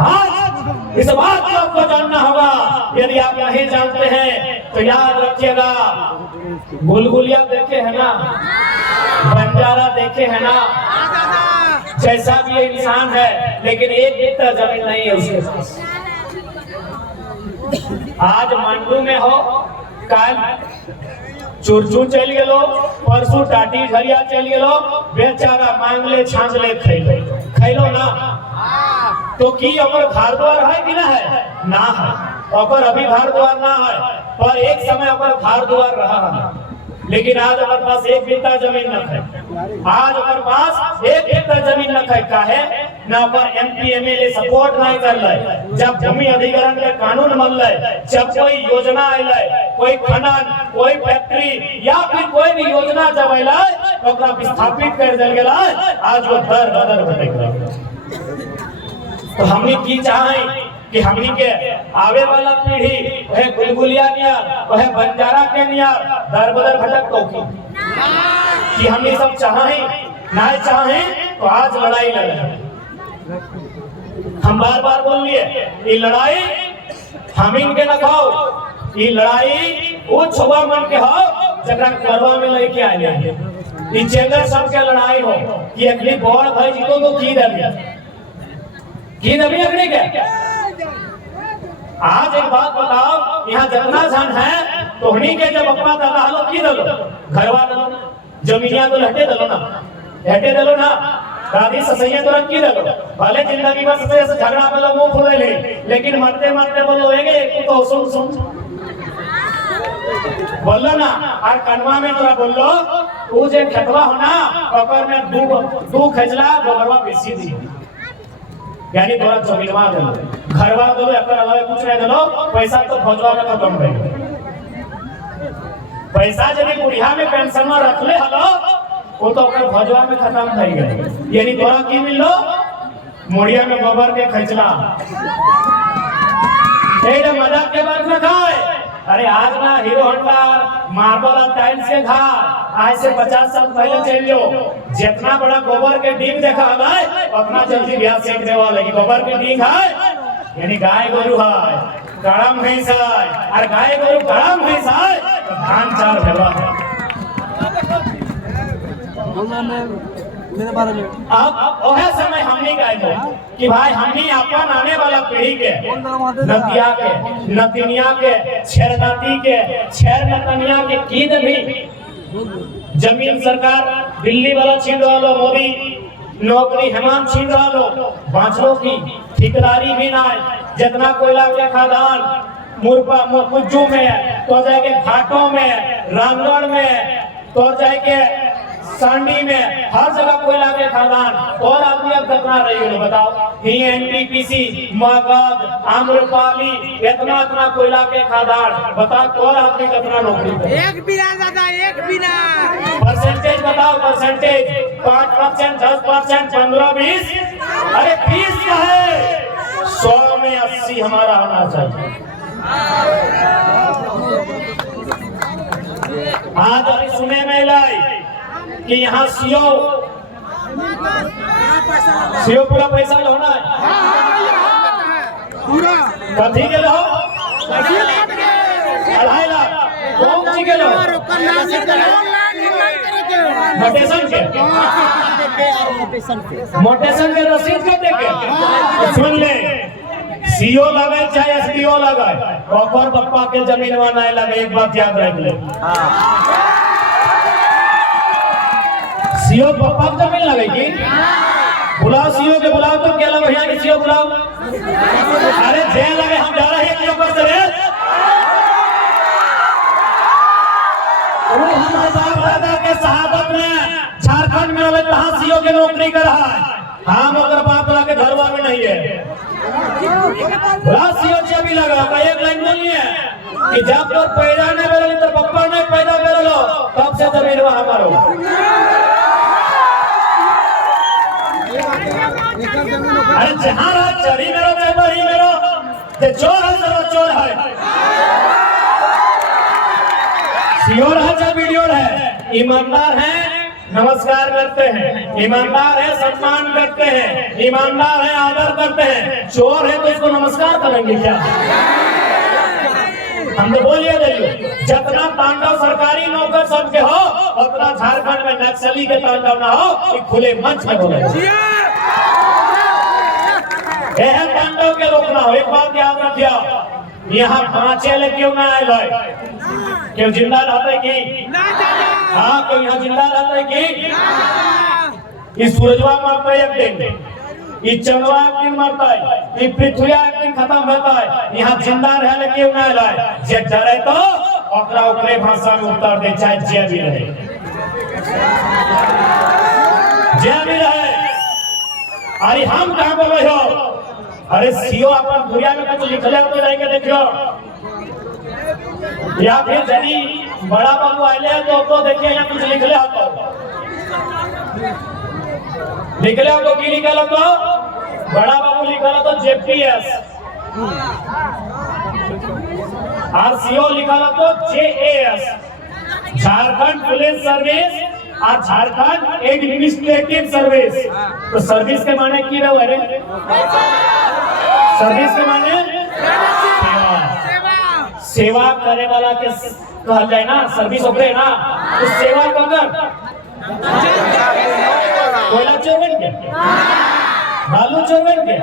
आज इस बात को आपको जानना होगा। यदि आप नहीं जानते हैं तो याद रखिएगा, बुलबुलिया देखे है ना, बंजारा देखे है ना, जैसा भी इंसान है लेकिन एक बित्ता जमीन नहीं है उसके पास। आज मंडू में हो, कल चुरचू चल गलो, परसों टाटी झरिया चल गलो, बेचारा मांगले छांगले खैलो ना, तो की ओकर घर द्वार है कि ना है? ना है, ओकर अभी घर द्वार ना है, पर एक समय ओकर घर द्वार रहा है। लेकिन आज हमारे पास एक बित्ता जमीन न है, आज हमारे पास एक बित्ता जमीन न है, काहे ना पर एमपी एमएलए सपोर्ट नहीं कर ले। जब भूमि अधिग्रहण के कानून बनले, जब कोई योजना आइले, कोई खनन, कोई फैक्ट्री या फिर कोई भी योजना जब आइले तो ओकरा विस्थापित कर देल गेला, आज वो दर बदर भटक रहा। तो हमने की चाहे कि हमनी के आवे वाला पीढ़ी वह बुलबुलिया नियर, वह बंजारा के नियर दर बदर भटक तो कि हमने सब चाहे ना चाहे तो आज लड़ाई लड़े। हम बार बार बोल लिए ये लड़ाई हम इनके न खाओ, ये लड़ाई वो छुआ मन के हो जरा करवा में लेके आए हैं। इन चेंगर सब के लड़ाई हो कि अगली बॉल भाई जीतो तो की दबी अगली क्या। आज एक बात बताओ, यहाँ जितना जन है तो उन्हीं के जब अपना दादा हलो की दलो, घरवा दलो, जमीनिया तो हटे दलो ना, दादी ससैया तो रखी दलो, भले जिंदगी में सबसे झगड़ा वाला मुंह फुले ले, लेकिन मरते मरते बोलो एक तो सुन बोलो ना, और कनवा में तोरा बोलो तू जे खतवा हो ना ओकर में दू खजला गोबरवा बेसी दी, यानी तोरा जमीनवा दलो, घरवा दलो, एकर अलावा कुछ नहीं दलो, पैसा तो फौजवा में खत्म हो गई। पैसा यदि बुढ़िया में पेंशन में रखले हलो वो तो ओकर फौजवा में खत्म हो गई, यानी तोरा की मिलो मोड़िया में गोबर के खचला। ये मजाक के बात में खाए, अरे आज ना हीरो होंडा मार्बल और टाइल्स के घर आज से 50 साल पहले चल लो, जितना बड़ा गोबर के डीग देखा है उतना जल्दी ब्याह सेक देवा लगी। गोबर के डीग है यानी गाय गोरु है, गरम भैंस है, और गाय गोरु गरम भैंस है तो धान चार भेवा है। अब वह समय हमने गए कि भाई हमने अपन आने वाला पीढ़ी के नतिया के, नतिनिया के, छेरनाती के, छेर नतनिया के कीद भी जमीन सरकार दिल्ली वाला छीन रहा लो, मोदी नौकरी हेमंत छीन रहा लो, बांचलो की ठेकेदारी भी ना है। जितना कोयला के खदान मुरपा मुज्जू में तो जाके घाटों में, रामगढ़ में तो जाके सांडी में, हर जगह कोयला के खदान, और आदमी अब कितना रही हो बताओ। ही एनटीपीसी, मगध, आम्रपाली, इतना कोयला के खदान, बताओ और आदमी कितना नौकरी करे। एक बिना दादा, एक बिना परसेंटेज बताओ, परसेंटेज 5%, 10%, 15-20, अरे 20 का है, 100 में 80 हमारा होना चाहिए। आज अभी सुने में लाई कि यहाँ सीओ पूरा पैसा होना है, पूरा कथी के लो 2.5 लाख, कौन सी के लो मोटेशन के रसीद के देके सुन ले, सीओ लगे चाहे एसडीओ लगे, और पप्पा के जमीन नहीं लगे, एक बात याद रख ले। सीओ पप्पा को जमीन लगेगी, बुलाओ सीओ के, बुलाओ तो क्या लगे यहाँ के सीओ बुलाओ। अरे जेल लगे हम जा रहे हैं हमारे बाप दादा के शहादत में झारखंड में लगे कहाँ सीओ के नौकरी कर रहा है, हम अगर बाप दादा के घरवा में नहीं है। बुलाओ सीओ जब भी लगा तो एक लाइन बोलिए कि जब तो पैदा नहीं बेरो तो पप्पा नहीं पैदा बेरो तब से जमीन हमारो। अरे जहाँ रहो चरी मेरो चाहे बरी मेरो, जे चोर है तो चोर है। ऑडियो है चाहे वीडियो है, ईमानदार है नमस्कार करते हैं, ईमानदार है सम्मान करते हैं, ईमानदार है आदर करते हैं। चोर है तो इसको नमस्कार करेंगे क्या? हम तो बोलिए देखिए, जितना तांडव सरकारी नौकर सबके हो उतना झारखंड में नक्सली के तांडव ना हो, कि खुले मंच में बोले तांडव के रोकना हो। एक बात याद रखिए, यहाँ बाँचे ले क्यों ना आए, क्यों जिंदा रहते की? हाँ, क्यों यहाँ जिंदा रहते की? इस सूरजवा मरता है एक दिन, इस चंद्रमा एक दिन मरता है, इस पृथ्वी एक दिन खत्म होता है। यहाँ जिंदा रहने क्यों ना आए? जे डरे तो ओकरा ओकरे भाषा में उत्तर दे, चाहे जे भी रहे, जे भी रहे। अरे हम कहाँ बोल रहे हो? अरे सीओ अपन दुनिया में कुछ लिखले तो जाएंगे देखियो, या फिर यदि बड़ा बाबू आए तो देखिए यहाँ कुछ लिखले हो तो लिखले हो तो की लिखल हो तो बड़ा बाबू लिखल हो तो जेपीएस, और सीओ लिखल हो तो जेएएस, झारखंड पुलिस सर्विस और झारखंड एडमिनिस्ट्रेटिव सर्विस। तो सर्विस के माने की रहो? अरे सर्विस के माने सेवा करे वाला के कहल जाए ना, सर्विस ओकरे ना। तो सेवा ककर कोयला चोरन के, बालू चोरन के,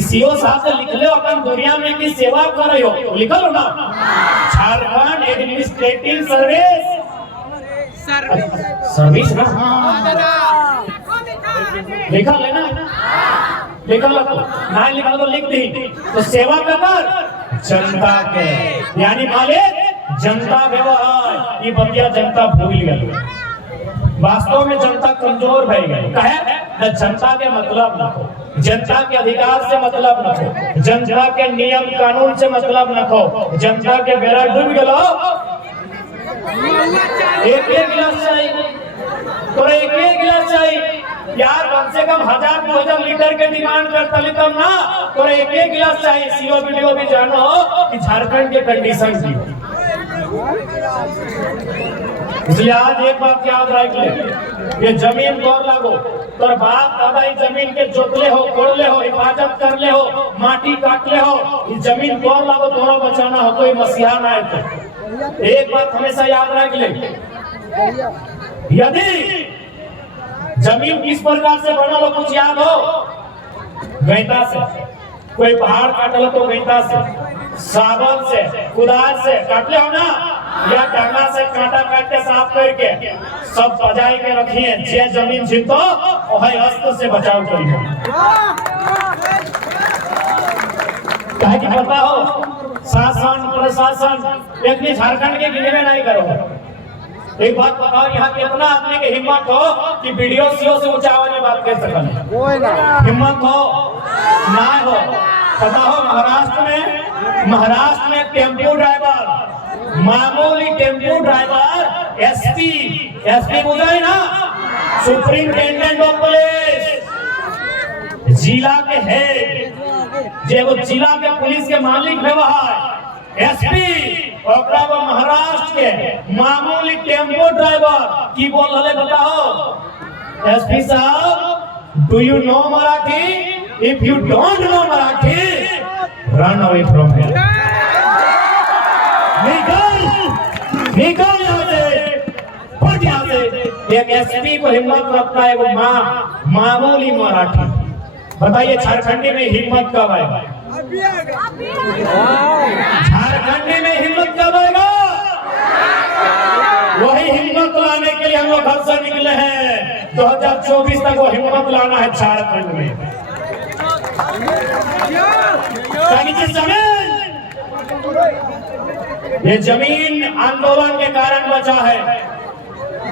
सीओ साहब से लिख ले अपन दुनिया में की सेवा करे हो, लिखल हो ना, झारखंड एडमिनिस्ट्रेटिव सर्विस, सर्विस ना लिखल है ना, लिखल ना, लिखल तो लिख दी। तो सेवा कर जनता के, यानी मालिक जनता व्यवहार, ये बतिया जनता भूल गई। वास्तव में जनता कमजोर भई गई। कहे जनता के मतलब न हो, जनता के अधिकार से मतलब न हो, जनता के नियम कानून से मतलब न हो, जनता के बेड़ा डूब गलो। एक गिलास चाहिए तो एक गिलास चाहिए यार, कम से कम 1000-2000 लीटर के डिमांड करता तब ना, तो एक गिलास चाहिए। सीओ वीडियो भी जानो कि झारखंड के कंडीशन की, इसलिए आज एक बात याद रख ले, ये जमीन तोड़ लागो तोर बाप दादा इस जमीन के जोतले हो, कोड़ले हो, हिफाजत कर ले हो, माटी काट ले हो, इस जमीन तोड़ लागो तोरा बचाना हो, कोई मसीहा ना है। तो एक बात हमेशा याद रख ले, यदि जमीन किस प्रकार से बना हो कुछ याद हो? गैंता से। कोई पहाड़ काटल तो गैंता से, साबल से, कुदाल से काटले हो ना, या डांगा से कांटा काट के साफ करके सब बजाई के रखिए। जे जमीन छिपतो वही अस्त्र से बचाव करिए। काहे कि पता हो शासन प्रशासन एक भी झारखंड के गिने में नहीं करो। एक बात बताओ, यहाँ कितना आदमी की हिम्मत हो कि वीडियो सीओ से ऊंचा आवाज में बात कर सकते? हिम्मत हो ना हो? पता हो महाराष्ट्र में टेम्पो ड्राइवर, मामूली टेम्पो ड्राइवर एसपी बुझाए ना, सुप्रिंटेंडेंट ऑफ पुलिस, जिला के हेड, जो जिला के पुलिस के मालिक व्यवहार एसपी, और महाराष्ट्र के मामूली टेम्पो ड्राइवर की बोल रहे बताओ? एसपी साहब, do you know Marathi? If you don't know Marathi, run away from here. निकल यहाँ से, फट यहाँ से। एक एसपी को हिम्मत रखता है वो मामूली मराठी। बताइए झारखंडी में हिम्मत कब आएगा? झारखंडी में हिम्मत कब आएगा? वही हिम्मत लाने के लिए हम लोग घर से निकले हैं। 2024 तक वो हिम्मत लाना है झारखंड में। ये जमीन आंदोलन के कारण बचा है।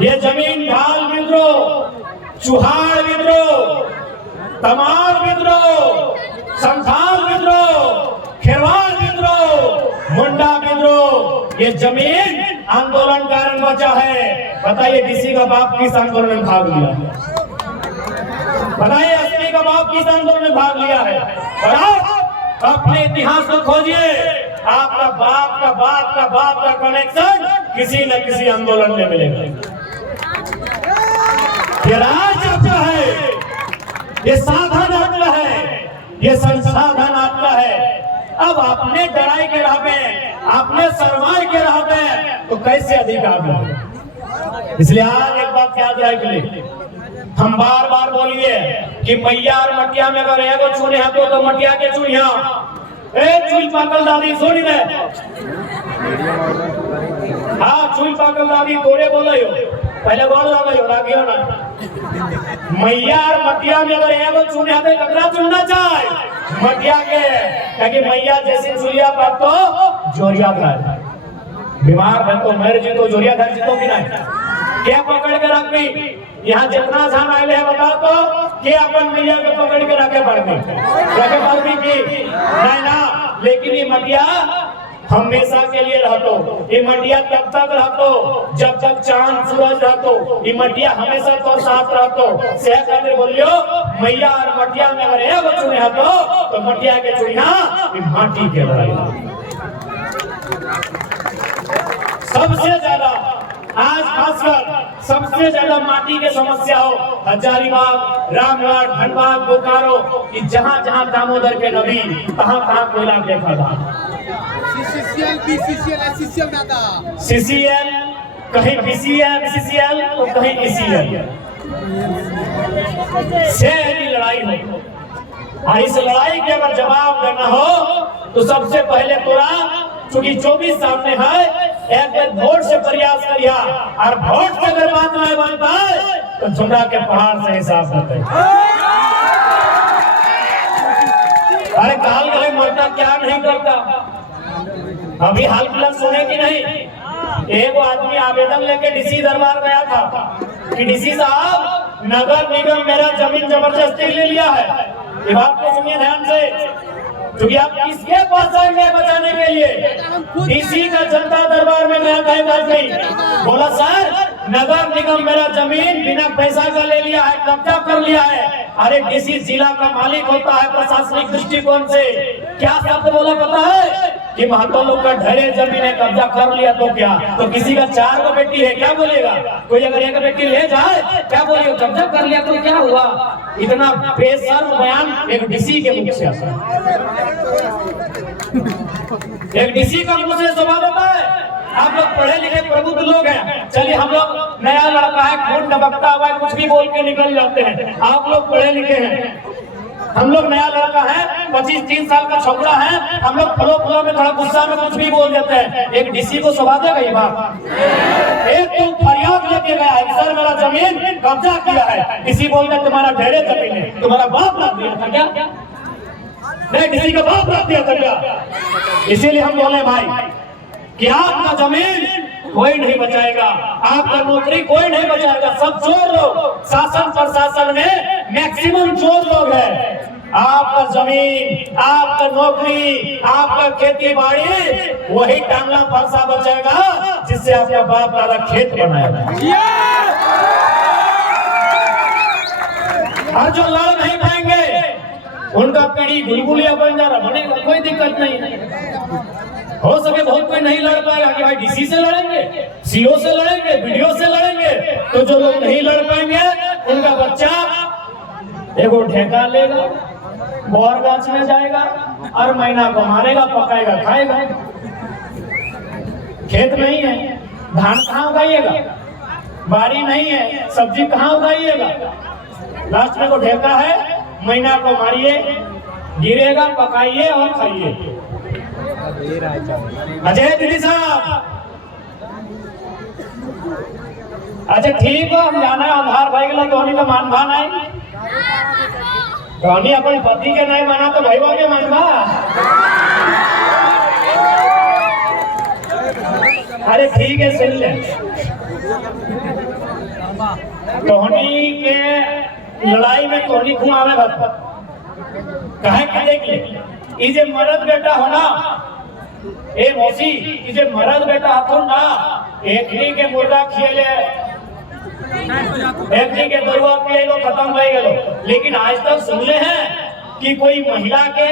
ये जमीन भाल विद्रोह, चुहाड़ विद्रोह, तमाल विद्रोह, संथाल विद्रोह, खेरवाल विद्रोह, मुंडा विद्रोह, ये जमीन आंदोलन कारण बचा है। बताइए किसी का बाप किस आंदोलन में भाग लिया? बताइए एसपी का बाप किस आंदोलन में भाग लिया है? और आप अपने इतिहास को खोजिए। आपका बाप का कनेक्शन किसी न किसी आंदोलन में मिलेगा। ये राज आपका है, ये साधन आपका है, ये संसाधन आपका है। अब आपने डराई के राह में, आपने शर्माए के राह में, तो कैसे अधिकार मिलेगा? इसलिए आज एक बात याद रख ले, हम बार बार बोलिए कि मैया और मटिया में अगर एगो चुने हाथों तो मटिया के चुनिया ए चुल पाकल दादी सोनी दे। हाँ चुल पाकल दादी तोरे बोले हो, पहले बोल लगे हो रागियो ना। मैया और मटिया में अगर एगो चुने हाथे ककरा चुनना चाहे मटिया के, क्योंकि मैया जैसे चुलिया पर तो जोरिया था, बीमार है तो मर जी तो जोरिया था जीतो कि नहीं, क्या पकड़ के रख दी। यहाँ जितना झान आए है बताओ तो क्या अपन मैया के पकड़ के रखे पड़ती की नहीं ना। लेकिन ये मटिया हमेशा के लिए रहतो, ये मटिया तब तक रहतो जब तक चांद सूरज रहतो, ये मटिया हमेशा तो साथ रहतो। सेह खातिर बोलियो मैया और मटिया में अगर एक चुने हतो तो मटिया के चुनिया माटी के लड़ाई। सबसे ज्यादा आज खासकर सबसे ज्यादा माटी के समस्या हो हजारीबाग, रामगढ़, धनबाद, बोकारो, जहाँ जहाँ दामोदर के नदी कहाँ कोयला देखा था। सीसीएल कहीं बीसीएल तो कहीं ईसीएल से लड़ाई हो। और इस लड़ाई के अगर जवाब देना हो तो सबसे पहले तोरा चूंकि 24 सामने है एक वोट से प्रयास करिया, और वोट से अगर बात नहीं बनता है तो चुना के पहाड़ से हिसाब करते। अरे काल गए मरता क्या नहीं करता। अभी हाल फिलहाल सुने कि नहीं, एक आदमी आवेदन लेके डीसी दरबार गया था कि डीसी साहब नगर निगम मेरा जमीन जबरदस्ती ले लिया है। ये बात को सुनिए ध्यान से, क्योंकि आप किसके पास जाएंगे बचाने के लिए? डीसी का जनता दरबार में गया नहीं, बोला सर नगर निगम मेरा जमीन बिना पैसा का ले लिया है, कब्जा कर लिया है। अरे डीसी जिला का मालिक होता है प्रशासनिक दृष्टिकोण से। क्या शब्द बोला पता है कि महतो लोग का ढेरे जमीन है, कब्जा कर लिया तो क्या? तो किसी का 4 बेटी है क्या बोलेगा? कोई अगर एक बेटी ले जाए क्या बोलेगा? कब्जा कर लिया तो क्या हुआ? इतना बेशर्म बयान एक डीसी के मुख से आता है, एक डीसी का मुंह से जवाब होता है। आप लोग पढ़े लिखे प्रबुद्ध लोग हैं, चलिए हम लोग नया लड़का है खून टपकता हुआ है कुछ भी बोल के निकल जाते हैं। आप लोग पढ़े लिखे हैं, हम लोग नया लड़का है 25-30 साल का छोकरा है, हम लोग फलो में थोड़ा गुस्सा में कुछ भी बोल देते हैं। एक डीसी को सुना देगा ये बात? एक तो फरियाद लेके गया है सर मेरा जमीन कब्जा किया है, डीसी बोलते तुम्हारा ढेरे जमीन है, तुम्हारा बाप रख दिया था क्या? नहीं डीसी का बाप रख दिया था क्या? इसीलिए हम बोले भाई कि आपका जमीन कोई नहीं बचाएगा, आपका नौकरी कोई नहीं बचाएगा, सब चोर लोग शासन प्रशासन में मैक्सिमम चोर लोग हैं। आपका जमीन, आपका नौकरी, आपका खेती बाड़ी वही टांगला फरसा बचेगा जिससे आपका बाप दादा खेत बनाएगा। और जो लड़ नहीं पाएंगे उनका पीढ़ी गुलगुलिया बन जा रहा, बनेगा कोई दिक्कत नहीं। हो सके बहुत कोई नहीं लड़ पाएगा कि भाई डीसी से लड़ेंगे, सीओ से लड़ेंगे, बीडीओ से लड़ेंगे। तो जो लोग नहीं लड़ पाएंगे उनका बच्चा एगो ढेका लेगा, बोर गाछ में जाएगा और महीना को मारेगा, पकाएगा, खाएगा। खेत नहीं है, धान कहाँ उगाइएगा? बाड़ी नहीं है, सब्जी कहाँ उगाइएगा? लास्ट में को ढेका है, महीना को मारिए, गिरेगा, पकाइए और खाइए। अजय दीदी साहब, अच्छा ठीक हो, हम जाना है आधार भाई के लिए का मान भान आई धोनी अपन पति के नहीं माना तो भाईवा के मानवा। अरे ठीक है सुन ले, धोनी के लड़ाई में धोनी घुमावे कहे कि देख ले इजे मरद बेटा होना ए मौसी इजे मरद बेटा हाथों ना एकनी के मुर्गा खिएले एकनी के दरुआ पिए लो खत्म हो गए। लेकिन आज तक सुनले हैं कि कोई महिला के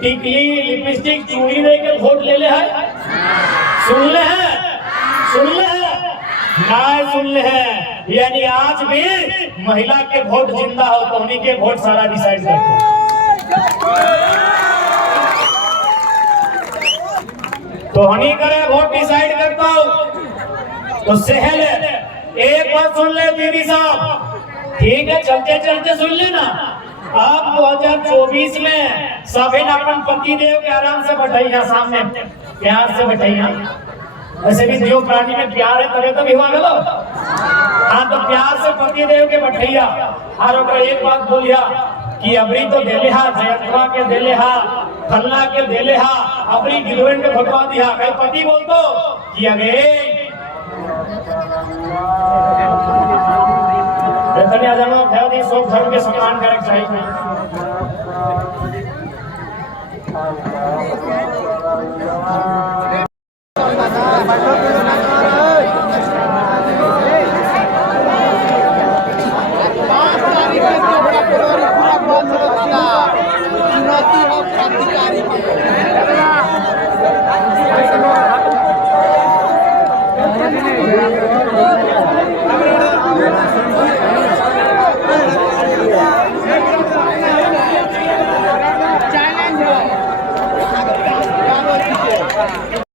टिकली लिपस्टिक चूड़ी दे के वोट ले ले है। सुन ले है, सुन ले है, ना सुन ले है। यानी आज भी महिला के वोट जिंदा हो तो उन्हीं के वोट सारा डिसाइड करते हैं। तो हनी करे वोट डिसाइड करता हूं तो सहल एक बात सुन ले दीदी साहब, ठीक है, चलते चलते सुन लेना। अब 2024 में सभी अपन पति देव के आराम से बैठैया, सामने प्यार से बैठैया। वैसे भी देव प्राणी में प्यार है तभी तो भी हुआ गलो। हाँ, तो प्यार से पति देव के बैठैया और एक बात बोलिया कि अबरी तो देले हा, जयंतवा के देले हा, फल्ला के देले हा, अबरी गिलवेन के भगवा दिया। कहीं पति बोल तो कि अगे आ जाना दी सब धर्म के सम्मान करे चाहिए।